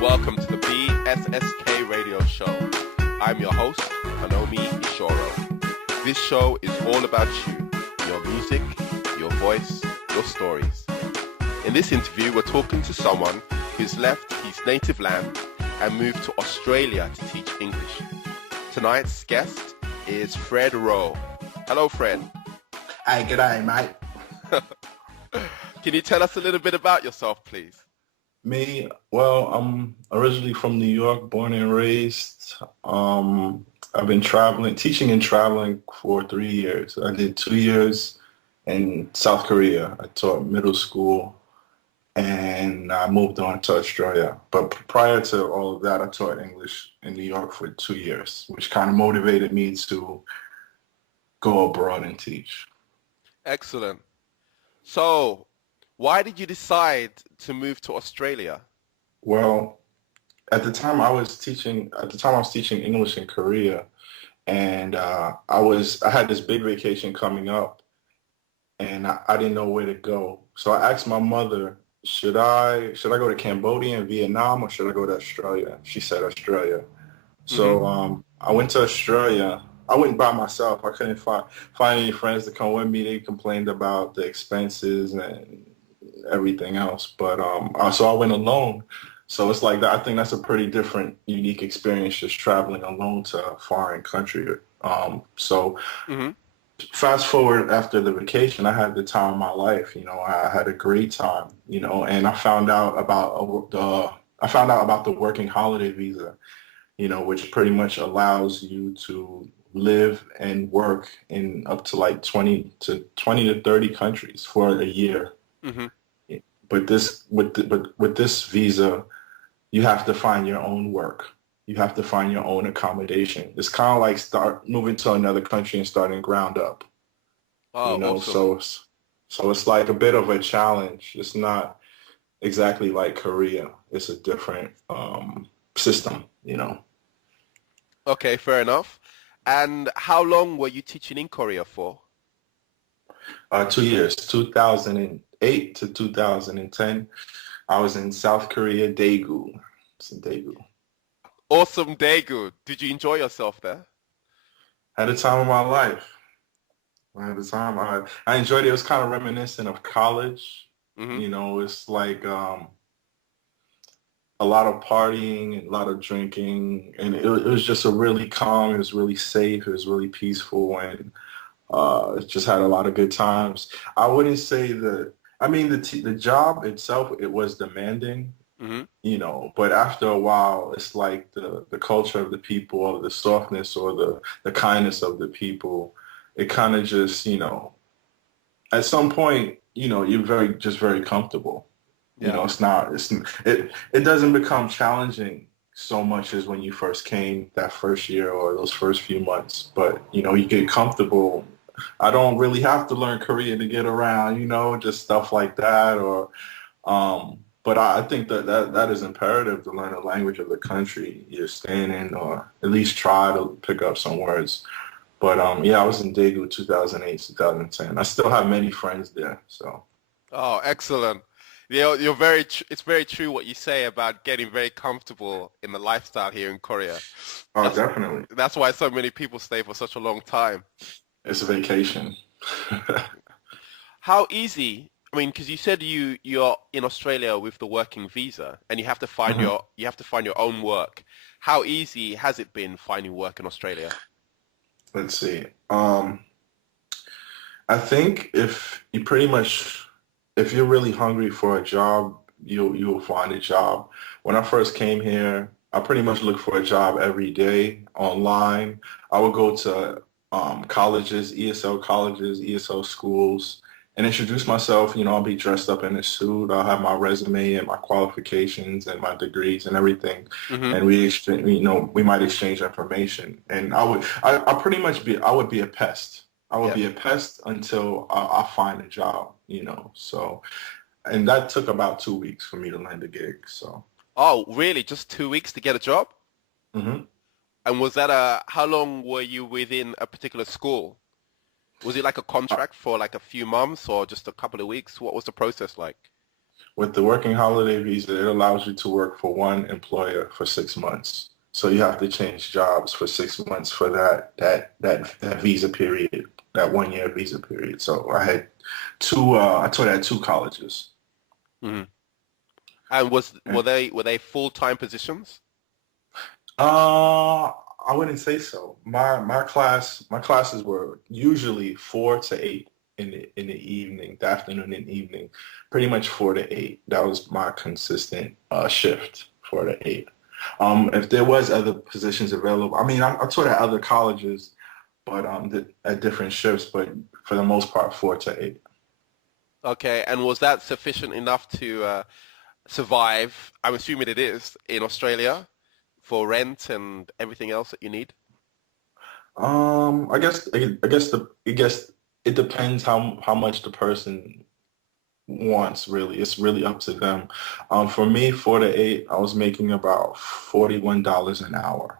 welcome to the BSSK Radio Show. I'm your host, Hanomi Ishoro. This show is all about you, your music, your voice, your stories. In this interview, we're talking to someone who's left his native land and moved to Australia to teach English. Tonight's guest is Fred Rowe. Hello, Fred. Hey, g'day, mate. Can you tell us a little bit about yourself, please? Me, well, I'm originally from New York, born and raised. I've been teaching and traveling for 3 years. I did 2 years in South Korea. I taught middle school, and I moved on to Australia. But prior to all of that, I taught English in New York for 2 years, which kind of motivated me to go abroad and teach. Excellent. So, why did you decide to move to Australia? Well, at the time I was teaching English in Korea, and I had this big vacation coming up, and I didn't know where to go. So I asked my mother, should I go to Cambodia and Vietnam, or should I go to Australia? She said Australia. So I went to Australia. I went by myself. I couldn't find any friends to come with me. They complained about the expenses and everything else. But so I went alone. So it's like that. I think that's a pretty different, unique experience, just traveling alone to a foreign country. Fast forward after the vacation, I had the time of my life. I had a great time. And I found out about the working holiday visa. Which pretty much allows you to live and work in up to like 20 to 30 countries for a year. Mm-hmm. But with this visa, you have to find your own work. You have to find your own accommodation. It's kind of like moving to another country and starting ground up. Oh, awesome. So it's like a bit of a challenge. It's not exactly like Korea. It's a different system, Okay, fair enough. And how long were you teaching in Korea for? 2 years, 2008 to 2010. I was in South Korea, Daegu. It's in Daegu. Awesome, Daegu. Did you enjoy yourself there? Had the time of my life. I had the time. I enjoyed it. It was kind of reminiscent of college. Mm-hmm. It's like a lot of partying and a lot of drinking, and it was just a really calm. It was really safe. It was really peaceful, and just had a lot of good times. I wouldn't say that. I mean, the job itself, it was demanding, mm-hmm. But after a while, it's like the culture of the people, or the softness, or the kindness of the people. It kind of just, at some point, you're very comfortable. Yeah. It doesn't become challenging so much as when you first came that first year or those first few months. But, you get comfortable. I don't really have to learn Korean to get around, just stuff like that. But I think that is imperative to learn the language of the country you're staying in, or at least try to pick up some words. But, I was in Daegu 2008, 2010. I still have many friends there. So. Oh, excellent. It's very true what you say about getting very comfortable in the lifestyle here in Korea. Definitely. That's why so many people stay for such a long time. It's a vacation. How easy? I mean, because you said you're in Australia with the working visa, and you have to find mm-hmm. your own work. How easy has it been finding work in Australia? Let's see. I think if you're really hungry for a job, you'll find a job. When I first came here, I pretty much looked for a job every day online. I would go to colleges, ESL schools, and introduce myself. I'll be dressed up in a suit. I'll have my resume and my qualifications and my degrees and everything. Mm-hmm. And we might exchange information. And I would be a pest. I would be a pest until I find a job, So, and that took about 2 weeks for me to land a gig. So. Oh, really? Just 2 weeks to get a job? Mm-hmm. And was that how long were you within a particular school? Was it like a contract for like a few months or just a couple of weeks? What was the process like? With the working holiday visa, it allows you to work for one employer for 6 months. So you have to change jobs for 6 months for that visa period, that 1 year visa period. So I had I taught at two colleges. Hmm. And were they full-time positions? I wouldn't say so. My classes were usually 4 to 8 in the evening, the afternoon and evening, pretty much 4 to 8. That was my consistent shift, 4 to 8. If there was other positions available, I mean, I taught at other colleges, but at different shifts, but for the most part, 4 to 8. Okay, and was that sufficient enough to survive? I'm assuming it is in Australia for rent and everything else that you need. I guess it depends how much the person wants. Really, it's really up to them. For me, 4 to 8, I was making about $41 an hour.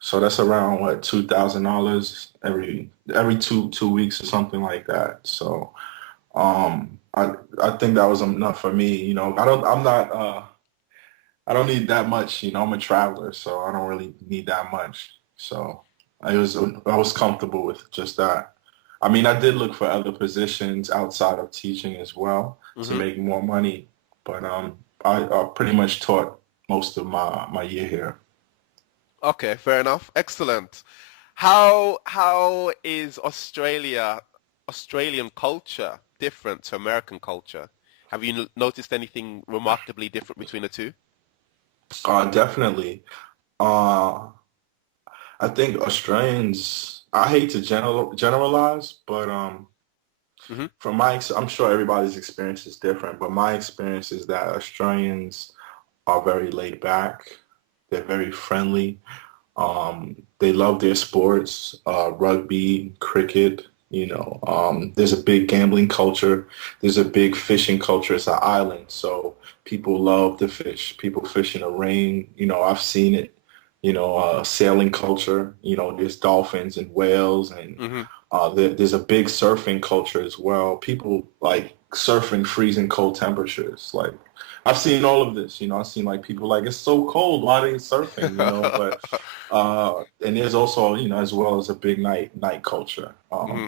So that's around what, $2,000 every two weeks or something like that. So I think that was enough for me. You know, I don't need that much. You know, I'm a traveler, so I don't really need that much. So I was comfortable with just that. I mean, I did look for other positions outside of teaching as well to Hmm. make more money, but I pretty much taught most of my year here. Okay, fair enough. Excellent. How is Australian culture different to American culture? Have you noticed anything remarkably different between the two? Definitely. Uh, I think Australians. I hate to generalize, but Hmm. from I'm sure everybody's experience is different, but my experience is that Australians are very laid back. They're very friendly. They love their sports, rugby, cricket. You know, there's a big gambling culture. There's a big fishing culture. It's an island, so people love to fish. People fish in the rain. You know, I've seen it. You know, sailing culture. You know, there's dolphins and whales, and Hmm. there's a big surfing culture as well. People like surfing freezing cold temperatures. Like I've seen all of this. You know, I've seen like people like it's so cold. Why are they surfing? You know, but and there's also you know as well as a big night culture. Hmm.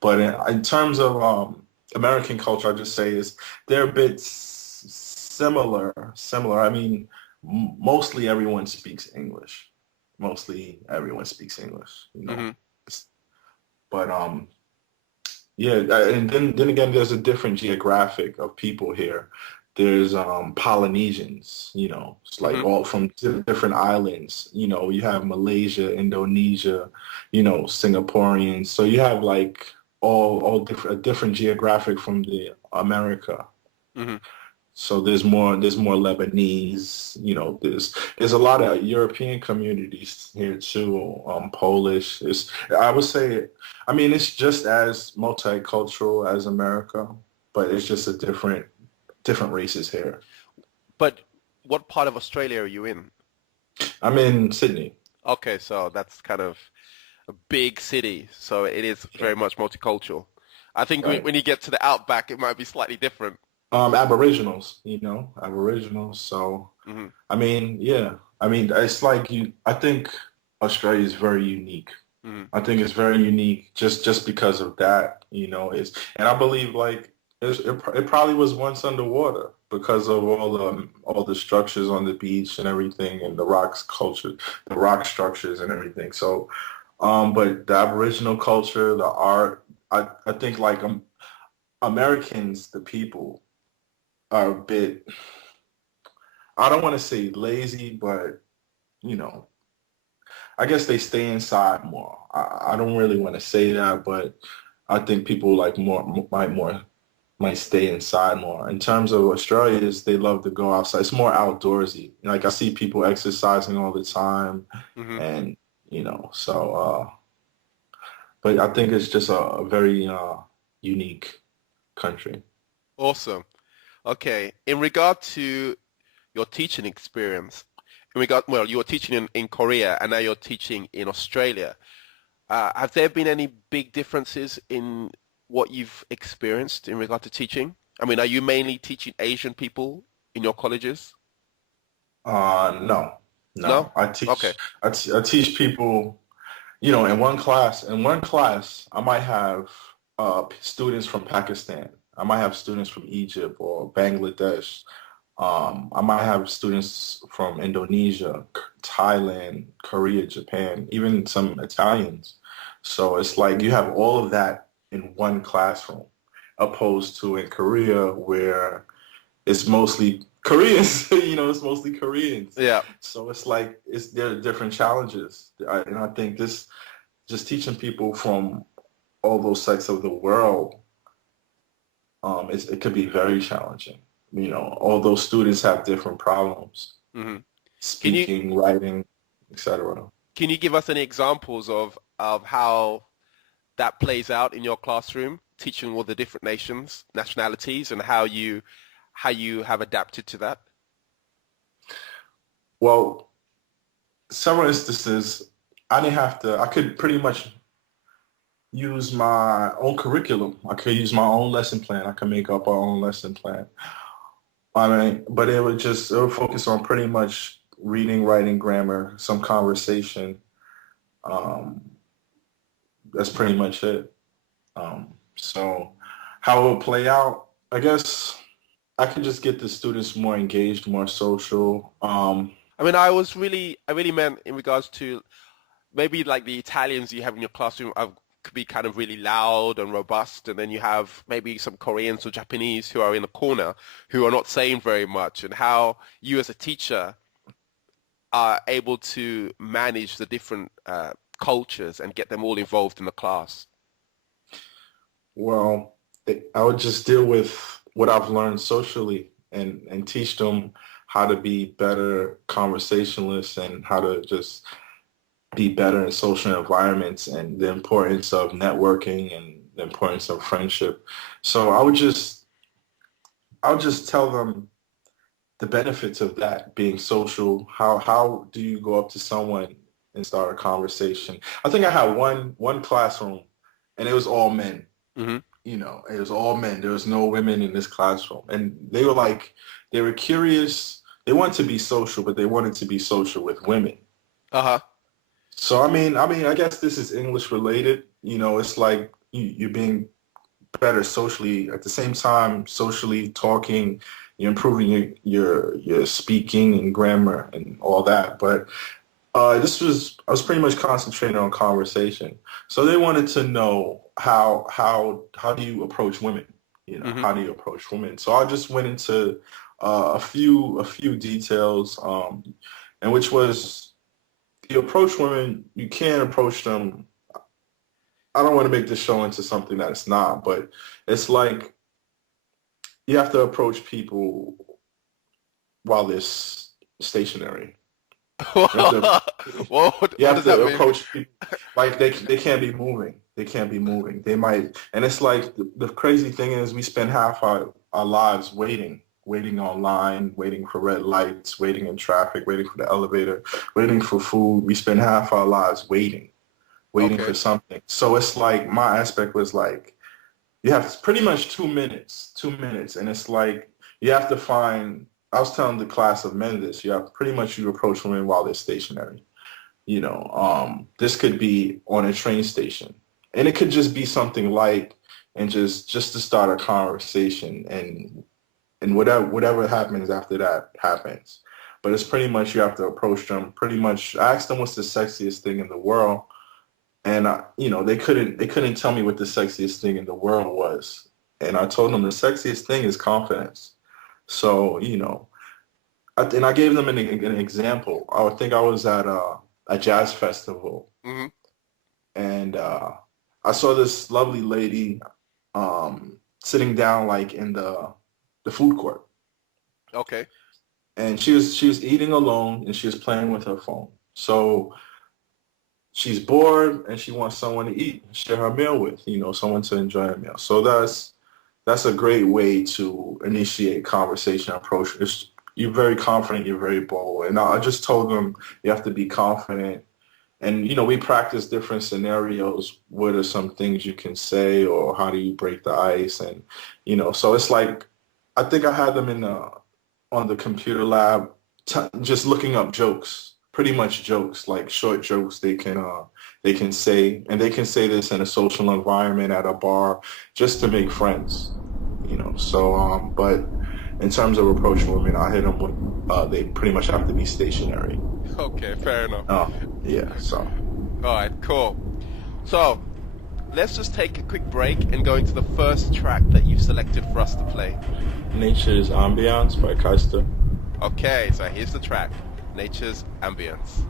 But in terms of American culture, I just say is they're a bit similar. Similar. I mean, mostly everyone speaks English. Mostly everyone speaks English. You know, Hmm. but yeah, and then again, there's a different geographic of people here. There's Polynesians, you know, it's like Hmm. all from different islands. You know, you have Malaysia, Indonesia, you know, Singaporeans. So you have like all different a different geographic from the America. Hmm. So there's more Lebanese, you know, there's a lot of European communities here too, Polish. I would say, I mean, it's just as multicultural as America, but it's just a different races here. But what part of Australia are you in? I'm in Sydney. Okay, so that's kind of a big city, so it is very much multicultural. I think Right. when you get to the outback, it might be slightly different. Aboriginals, you know, Aboriginals. So, Hmm. I mean, yeah, I mean, it's like I think Australia is very unique. Hmm. I think it's very unique just because of that, you know. And I believe like it probably was once underwater because of all the structures on the beach and everything, and the rock structures and everything. So, but the Aboriginal culture, the art, I think like Americans, the people are a bit. I don't want to say lazy, but you know, I guess they stay inside more. I don't really want to say that, but I think people like might stay inside more. In terms of Australians, they love to go outside. It's more outdoorsy. Like I see people exercising all the time, Hmm. and you know, so. But I think it's just a very unique country. Awesome. Okay, in regard to your teaching experience, well, you were teaching in Korea and now you're teaching in Australia. Have there been any big differences in what you've experienced in regard to teaching? I mean, are you mainly teaching Asian people in your colleges? No, No? no. Okay. I teach people, you know, in one class, I might have students from Pakistan. I might have students from Egypt or Bangladesh. I might have students from Indonesia, Thailand, Korea, Japan, even some Italians. So it's like you have all of that in one classroom, opposed to in Korea where it's mostly Koreans. You know, it's mostly Koreans. Yeah. So it's like there are different challenges, and I think this just teaching people from all those sects of the world, it could be very challenging. You know, all those students have different problems, Hmm. Can you speaking, writing, etc. can you give us any examples of how that plays out in your classroom, teaching all the different nationalities, and how you have adapted to that? Well, several instances, I could pretty much use my own curriculum. I could use my own lesson plan. I could make up our own lesson plan. I mean, but it would focus on pretty much reading, writing, grammar, some conversation. Um, that's pretty much it. So how it will play out, I guess I could just get the students more engaged, more social. I mean, I really meant in regards to maybe like the Italians you have in your classroom could be kind of really loud and robust, and then you have maybe some Koreans or Japanese who are in the corner who are not saying very much, and how you as a teacher are able to manage the different cultures and get them all involved in the class. Well, I would just deal with what I've learned socially and teach them how to be better conversationalists and how to just be better in social environments and the importance of networking and the importance of friendship. So I would just tell them the benefits of that being social. How do you go up to someone and start a conversation? I think I had one classroom and it was all men. Hmm. You know, it was all men. There was no women in this classroom. And they were curious. They wanted to be social, but they wanted to be social with women. Uh-huh. So I guess this is English related. You know, it's like you're being better socially at the same time, socially talking, you're improving your speaking and grammar and all that. But I was pretty much concentrating on conversation. So they wanted to know how do you approach women? You know, Hmm. how do you approach women? So I just went into a few details, and which was you approach women, you can't approach them. I don't want to make this show into something that it's not, but it's like you have to approach people while they're stationary. You have to Well, you what have does that to mean? approach people like they can't be moving. They can't be moving. They might, and it's like the crazy thing is we spend half our lives waiting online, waiting for red lights, waiting in traffic, waiting for the elevator, waiting for food. We spend half our lives waiting for Okay. something. So it's like my aspect was like you have pretty much 2 minutes, and it's like you have to find. I was telling the class of men this. You have pretty much you approach women while they're stationary. You know, this could be on a train station, and it could just be something light, and just to start a conversation, and whatever happens after that happens. But it's pretty much you have to approach them. Pretty much, I asked them what's the sexiest thing in the world, and they couldn't tell me what the sexiest thing in the world was. And I told them the sexiest thing is confidence. So and I gave them an example. I would think I was at a jazz festival, Hmm. and I saw this lovely lady sitting down like in the food court, Okay. and she was eating alone, and she was playing with her phone. So she's bored, and she wants someone to eat, share her meal with, someone to enjoy her meal. So that's a great way to initiate conversation approach. You're very confident, you're very bold. And I just told them you have to be confident And, we practice different scenarios. What are some things you can say, or how do you break the ice? And, so it's like, I think I had them on the computer lab, just looking up jokes, pretty much jokes, like short jokes they can say, and they can say this in a social environment at a bar just to make friends, So, but in terms of approaching women, I hit them with, they pretty much have to be stationary. Okay, fair enough. Yeah, so. All right, cool. So, let's just take a quick break and go into the first track that you've selected for us to play. Nature's Ambiance by Kaister. Okay, so here's the track, Nature's Ambience.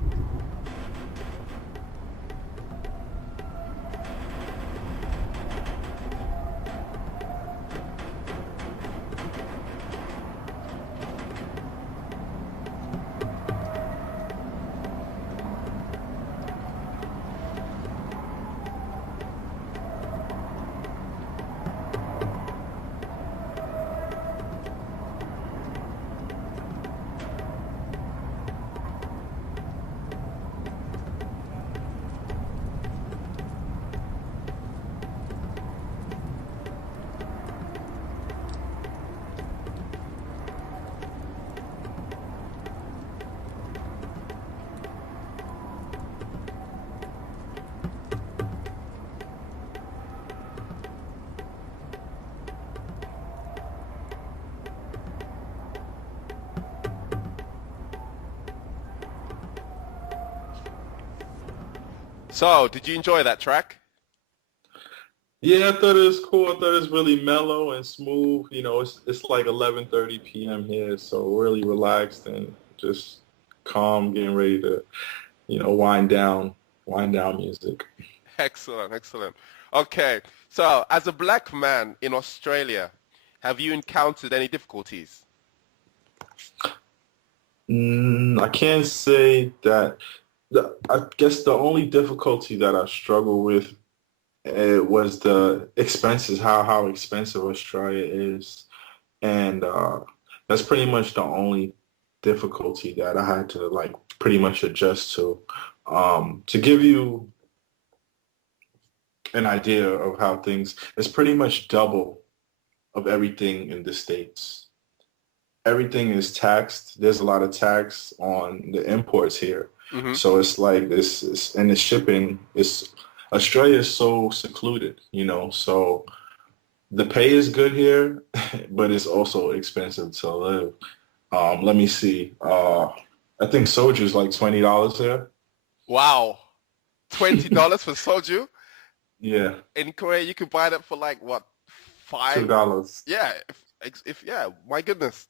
So, did you enjoy that track? Yeah, I thought it was cool. I thought it was really mellow and smooth. It's like 11:30 p.m. here, so really relaxed and just calm, getting ready to, wind down music. Excellent, excellent. Okay, so as a black man in Australia, have you encountered any difficulties? I can't say that. I guess the only difficulty that I struggle with was the expenses, how expensive Australia is. And that's pretty much the only difficulty that I had to like pretty much adjust to. To give you an idea of how things, it's pretty much double of everything in the States. Everything is taxed. There's a lot of tax on the imports here. Mm-hmm. So it's like this, and the shipping is, Australia is so secluded, so the pay is good here, but it's also expensive to live. Let me see. I think soju is like $20 here. Wow. $20 for soju? Yeah. In Korea, you could buy that for like, what, $2. Yeah. If yeah, my goodness.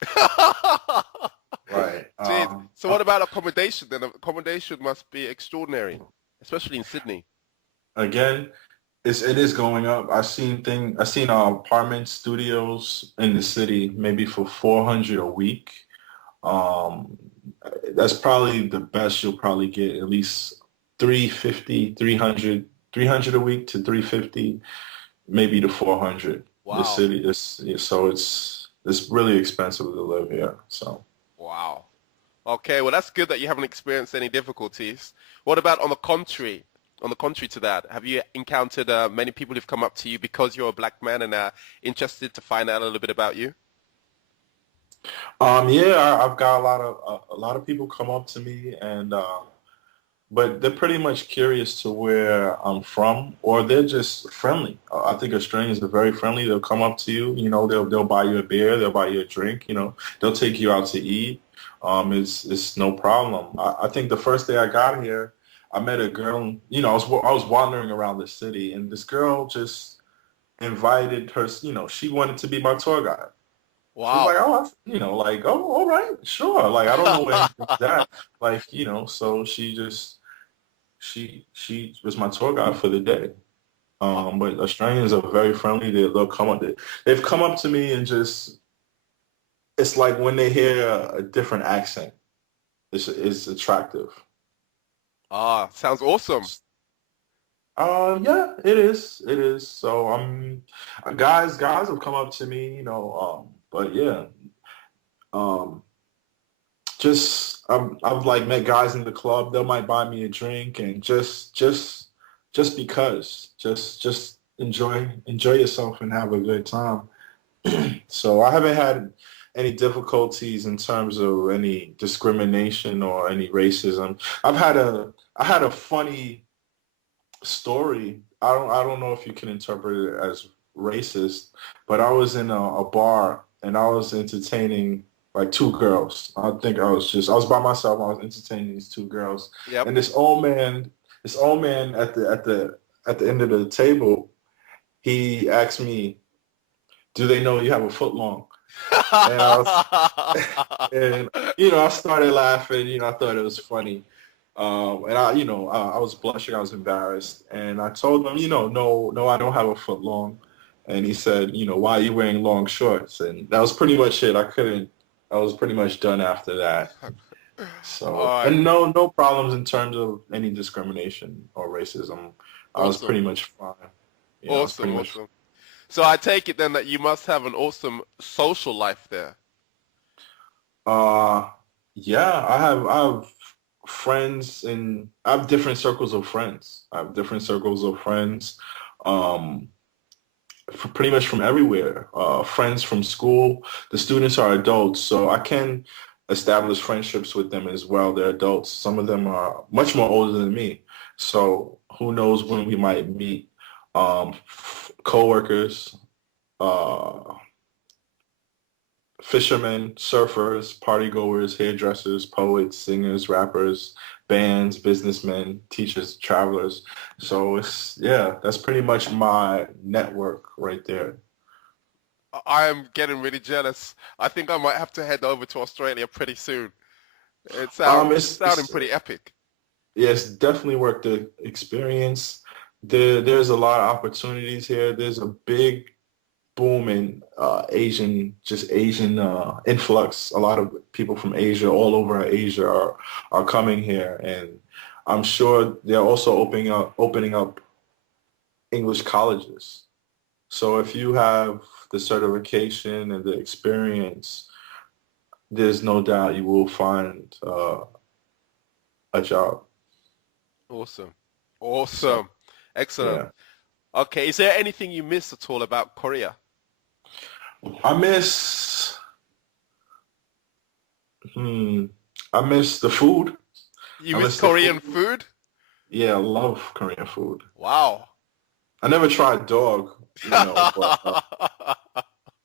Right. Jeez. So what about accommodation then? Accommodation must be extraordinary, especially in Sydney. Again, it is going up. I've seen apartment studios in the city maybe for $400 a week. That's probably the best you'll probably get, at least 350, 300 a week to 350, maybe to 400. Wow. The city is, so it's really expensive to live here. So. Wow. Okay, well that's good that you haven't experienced any difficulties. What about on the contrary? On the contrary to that, have you encountered many people who've come up to you because you're a black man and are interested to find out a little bit about you? Yeah, I've got a lot of people come up to me, and but they're pretty much curious to where I'm from, or they're just friendly. I think Australians are very friendly. They'll come up to you, they'll buy you a beer, they'll buy you a drink, they'll take you out to eat. It's no problem. I think the first day I got here, I met a girl. I was wandering around the city, and this girl just invited her. She wanted to be my tour guide. Wow. She was like, oh, all right, sure. Like, I don't know anything that. Like, so she was my tour guide for the day. But Australians are very friendly. They'll come up. They've come up to me and just, it's like when they hear a different accent, it's attractive. Sounds awesome. Yeah, it is. It is. So guys have come up to me, but yeah, just I've like met guys in the club. They might buy me a drink and just because, just enjoy yourself and have a good time. So I haven't had any difficulties in terms of any discrimination or any racism. I had a funny story. I don't know if you can interpret it as racist, but I was in a bar and I was entertaining like two girls. I was by myself. I was entertaining these two girls, Yep. and this old man at the end of the table, he asked me, "Do they know you have a foot long?" And I was, and I started laughing. I thought it was funny. And I was blushing. I was embarrassed, and I told him, no, I don't have a foot long. And he said, why are you wearing long shorts? And that was pretty much it. I was pretty much done after that. So, and no problems in terms of any discrimination or racism. I was pretty much fine. Awesome. So I take it then that you must have an awesome social life there. Yeah, I have friends, and I have different circles of friends. Pretty much from everywhere. Friends from school. The students are adults, so I can establish friendships with them as well. They're adults. Some of them are much more older than me. So who knows when we might meet. Co-workers, fishermen, surfers, partygoers, hairdressers, poets, singers, rappers, bands, businessmen, teachers, travelers. So that's pretty much my network right there. I am getting really jealous. I think I might have to head over to Australia pretty soon. It's sounding pretty epic. Yes, definitely worth the experience. There's a lot of opportunities here. There's a big boom in Asian influx. A lot of people from Asia, all over Asia, are coming here, and I'm sure they're also opening up English colleges. So if you have the certification and the experience, there's no doubt you will find a job. Awesome. Excellent. Yeah. Okay, is there anything you miss at all about Korea? I miss the food. You miss Korean food? Yeah, I love Korean food. Wow. I never tried dog, but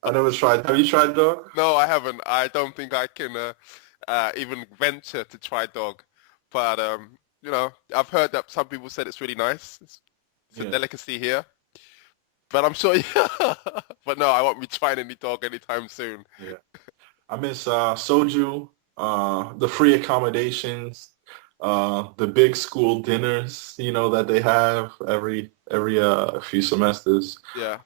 I never tried. Have you tried dog? No, I haven't. I don't think I can even venture to try dog. But I've heard that some people said it's really nice. It's a delicacy here. But I'm sure, but no, I won't be trying any dog anytime soon. Yeah. I miss soju, the free accommodations, the big school dinners, that they have every few semesters. Yeah.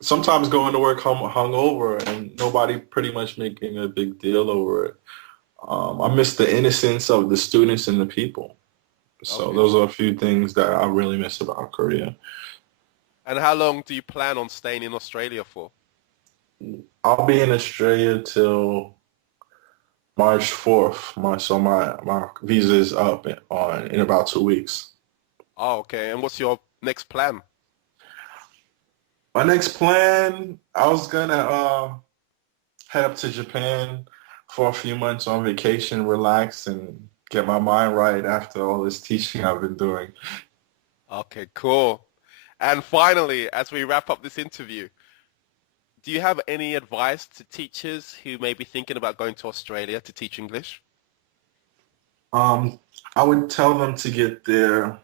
Sometimes going to work hungover and nobody pretty much making a big deal over it. I miss the innocence of the students and the people. So those are a few things that I really miss about Korea. And how long do you plan on staying in Australia for? I'll be in Australia till March 4th. So my visa is up in about 2 weeks. Oh, okay. And what's your next plan? My next plan, I was gonna head up to Japan for a few months on vacation, relax, and get my mind right after all this teaching I've been doing. Okay, cool. And finally, as we wrap up this interview, do you have any advice to teachers who may be thinking about going to Australia to teach English? I would tell them to get their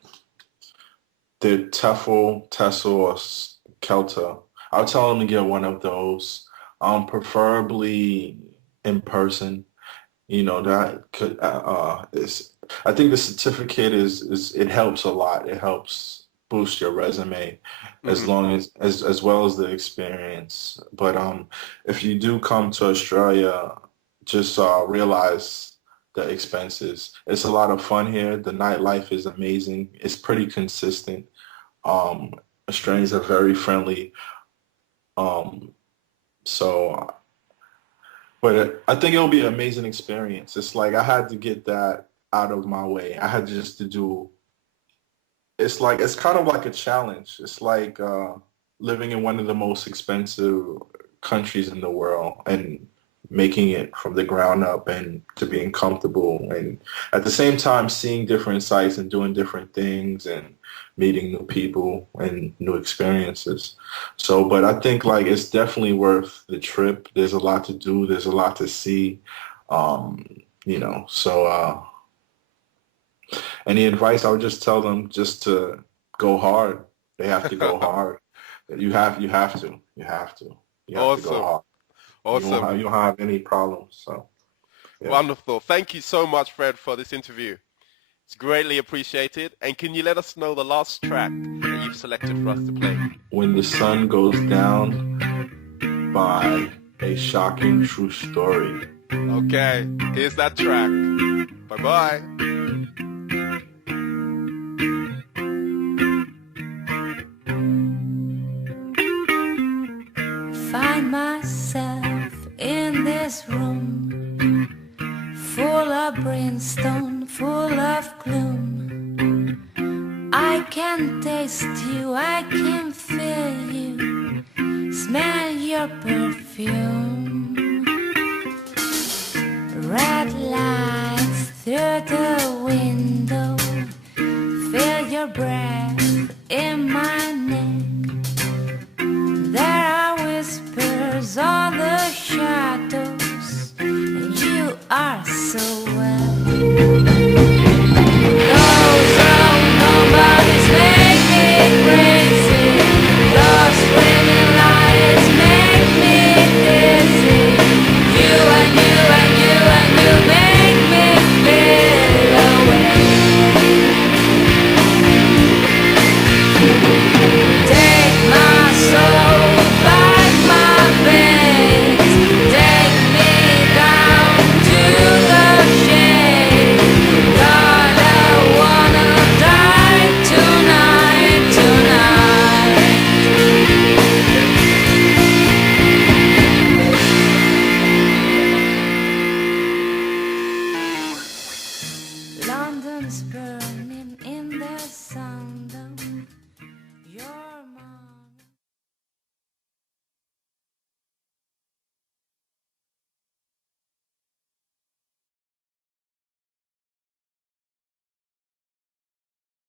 TEFL, TESOL, or CELTA. I would tell them to get one of those, preferably in person. That could I think the certificate it helps a lot. It helps boost your resume as long as well as the experience. But if you do come to Australia, just realize the expenses. It's a lot of fun here. The nightlife is amazing. It's pretty consistent. Australians are very friendly. So But I think it'll be an amazing experience. It's like I had to get that out of my way. I had just to do. It's kind of like a challenge. It's like living in one of the most expensive countries in the world and making it from the ground up and to being comfortable and at the same time seeing different sights and doing different things and meeting new people and new experiences. So, but I think like it's definitely worth the trip. There's a lot to do. There's a lot to see. So any advice, I would just tell them just to go hard. They have to go hard. You have to. You have to go hard. Awesome. You don't have any problems. So, yeah. Wonderful. Thank you so much, Fred, for this interview. It's greatly appreciated. And can you let us know the last track that you've selected for us to play? When the Sun Goes Down by A Shocking True Story. Okay, here's that track. Bye-bye. Find myself in this room, full of brimstone, full of gloom. I can taste you, I can feel you, smell your perfume. Red lights through the window, feel your breath in my neck. There are whispers all